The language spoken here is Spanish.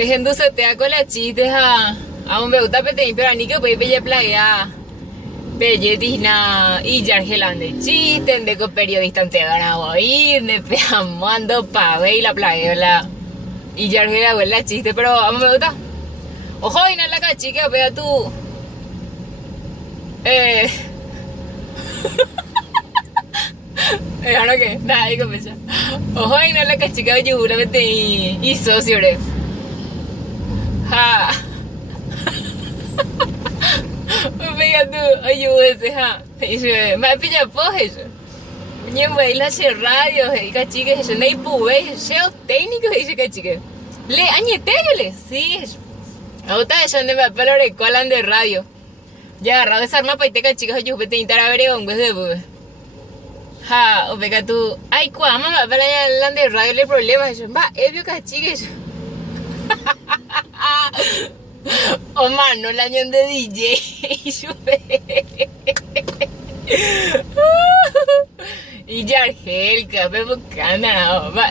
Pejendo se te con la chiste a un beuta pete pero ni que voy belle playa belle digna y jargelande chiste de con periodista te ganaba ir de peamando pa ver la playa la y jargela la chiste pero a mí me gusta ojo y no la cachique vea tú ahora que nada digo pecha ojo y no la cachique yo la vete y socio ha Vega tú, ayúdese, ha. Dice, me pilla poje. Nhưng mà là xe radio thì các chị cái này bù ấy, xe técnico dice các chị. Le añetele, sí. Ahorita ya no me pelo de colan de radio. Ya agarrado esa arma para que chicos yo vete intentar a ver un vez de bube. Ha, o vega tú, ay cuama me pelo ya lan de radio le problema, va, vio que chicos. Oh mano, el año de DJ. Y ya, Argel, café bucana, va,